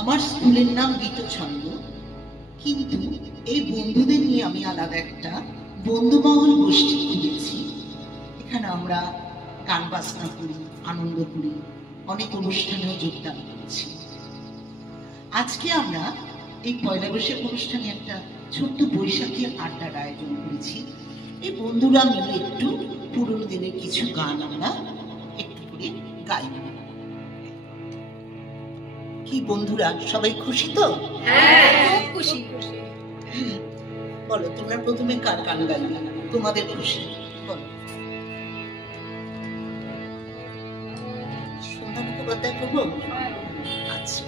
আমার স্কুলের নাম গীতছন্দ, কিন্তু এই বন্ধুদের নিয়ে আমি আলাদা একটা বন্ধুমহল গোষ্ঠী খুলেছি। এখানে আমরা গান বাজনা করি, আনন্দ করি, অনেক অনুষ্ঠানেও যোগদান করেছি। আজকে আমরা এই পয়লা বৈশাখ অনুষ্ঠানে একটা ছোট্ট বৈশাখী আড্ডার আয়োজন করেছি। এই বন্ধুরা মিলে একটু পুরোনো দিনের কিছু গান আমরা একটু করে গাইব। কি বন্ধুরা, সবাই খুশি তো? হ্যাঁ, খুশি। বলো, তোমরা প্রথমে কার গান গাইবে? তোমাদের খুশি বলো। সন্ধ্যা মুখোপাধ্যায় করবো? আচ্ছা,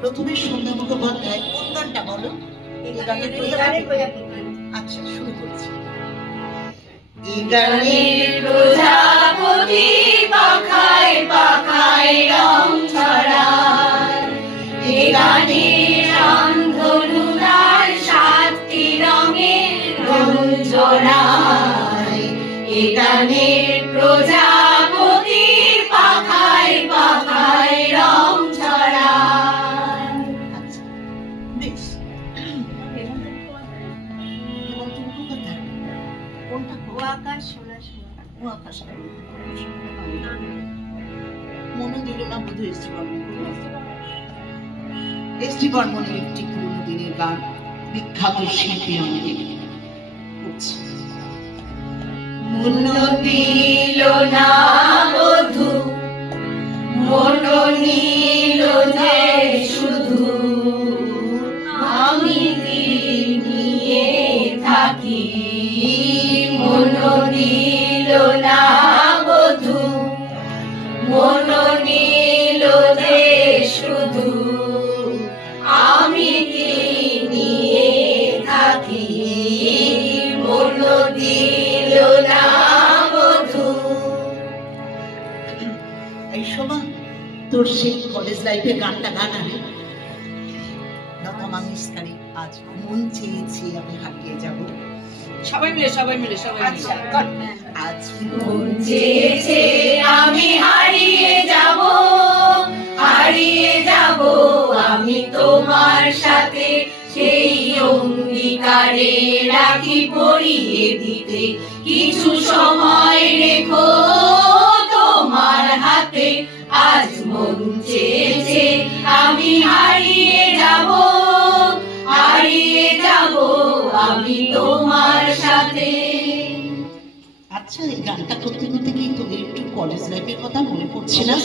প্রথমে সন্ধ্যা মুখোপাধ্যায় কোন গানটা বলো? আচ্ছা, শুরু করছি। গানের প্রজাপতি পাখায় পাখায় রং ছড়ায়, এ গানের রামধনুরার 7টি রঙের রং জড়ায়, এ গানের প্রজাপতি পাখায় পাখায় রং ছড়ায়। আচ্ছা, বেশ। আকাশ সোনা সোনা, ও আকাশ মনে দিল না বোধ এসটি বর্মনের একটি পুরোনো দিনের গান, বিখ্যাত শিল্পী আমাদের করছে। মন দিল না বধূ, মন নীল যে শুধু, আমি নিয়ে থাকি। মন দিল না বধূ, মন নীল যে শুধু, আমি নিয়ে থাকি। মন দিল না বধূ। এই সময় তোর সেই কলেজ লাইফের গানটা গানারে লতা মঙ্গেশকর, আজ মন চেয়েছে আমি হারিয়ে যাব। সবাই মিলে আচ্ছা, আজ মন চেয়েছে আমি হারিয়ে যাব, হারিয়ে যাব আমি তোমার সাথে। সেই অঙ্গীকারে রাখি পরিয়ে দিতে, কিছু সময় রেখো তোমার হাতে। আজ মন চেয়েছে আমি হারিয়ে যাব, হারিয়ে যাব আমি তোমার সাথে। আচ্ছা, এই গানটা করতে করতে কি তোদের একটু কলেজ লাইফের কথা মনে পড়ছে না?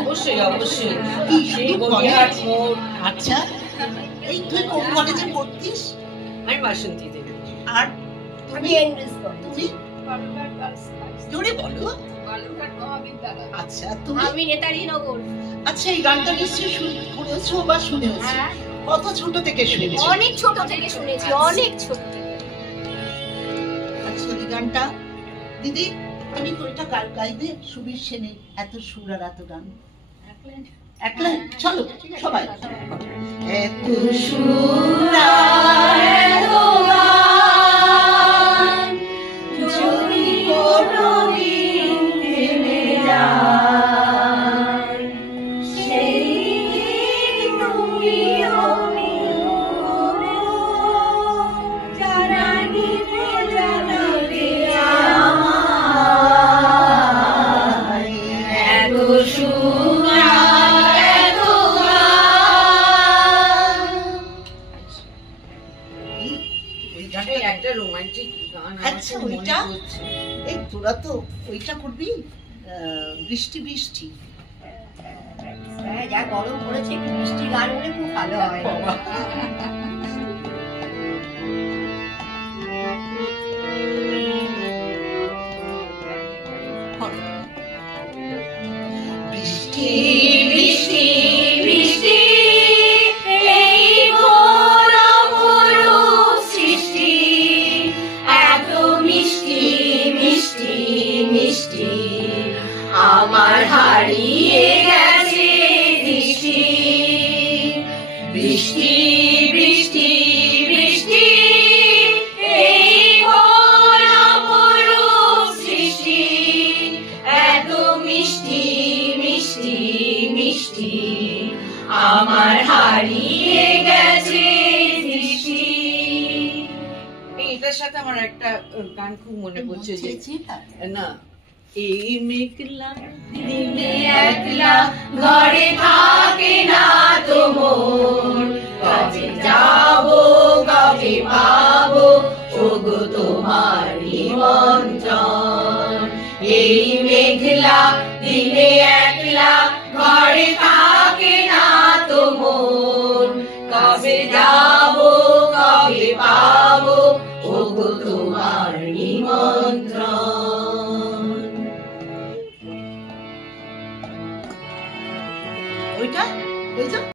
অবশ্যই অবশ্যই। কি সেই শুধু বলিহাট কলেজ? মোড়। আচ্ছা, এই তুই কোন কলেজে পড়তিস? আমি বাসন্তীতে। আর আমি এনরিস কলেজ, তুমি জোরে বলো। বালুরঘাট মহাবিদ্যালয়। আচ্ছা, তুমি? আমি নেতাজি নগর। আচ্ছা, এই গানটা নিশ্চয়ই শুনেছো বা শুনেছো? হ্যাঁ, কত ছোট থেকে শুনেছো? অনেক ছোট থেকে শুনেছি, অনেক ছোট থেকে। আচ্ছা, এই গানটা দিদি তুমি কোনটা গাইবে? সুবীর সেনের এত সুর আর এত গান এক লাইন, চলো সবাই। এত সুর আর এত গান, যদি কোনদিন থেমে যায়, সেই দিন তুমি আমি জানাইতে জানাইতে আমায়। এত সুর আর এত গান। ওই গানটা একটা রোমান্টিক গান আচ্ছা, ওইটা এই তোরা তো ওইটা করবি, বৃষ্টি বৃষ্টি। হ্যাঁ, যা গরম পড়েছে, একটু মিষ্টি গান হলে খুব ভালো হয়। বৃষ্টি বৃষ্টি বৃষ্টি এই ঘোর অপরূপ সৃষ্টি, এত মিষ্টি মিষ্টি মিষ্টি, আমার হারিয়ে গেছে দৃষ্টি। বৃষ্টি বৃষ্টি বৃষ্টি এই ঘোর অপরূপ সৃষ্টি, এত মিষ্টি মিষ্টি মিষ্টি, আমার হারিয়ে গেছে দৃষ্টি। এটার সাথে আমার একটা গান খুব মনে পড়ছে যে না, এই মেঘলা দিনে একলা ঘরে থাকে না তো মন, কবে যাবো কবে পাবো ওগো তোমার নিমন্ত্রণ। এই মেঘলা দিনে একলা ঘরে থাকে না তো মন, কবে যাবো